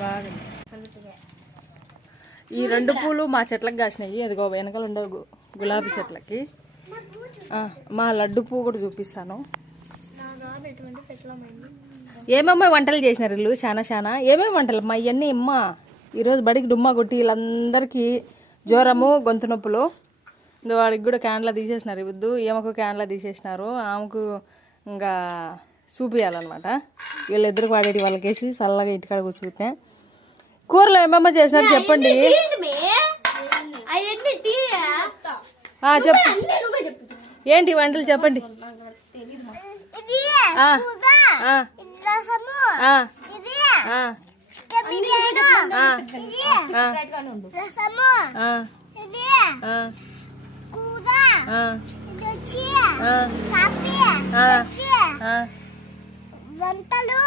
బాగుంది. ఈ 2 పూలు మా చెట్లకు కాసినాయి. అదిగో వెనకాల ఉండే గులాబీ చెట్లకి. మా లడ్డు పువ్వు కూడా చూపిస్తాను. ఏమేమో వంటలు చేసినారు వీళ్ళు, చాలా ఏమేమి వంటలు అమ్మా ఇవన్నీ. అమ్మ ఈరోజు బడికి డుమ్మా కొట్టి వీళ్ళందరికీ జ్వరము, గొంతు నొప్పులు. వాడికి కూడా క్యాన్లా తీసేసినారు. ఇవద్దు ఏమకు క్యాన్లా తీసేసినారు. ఆమెకు ఇంకా చూపియాలన్నమాట. వీళ్ళిద్దరికి వాడేటి వాళ్ళకేసి చల్లగా ఇంటికాడ కూర్చుంటే. కూరలు ఏమేమో చేసినారు చెప్పండి. చెప్పు ఏంటి వంటలు చెప్పండి. వంటలు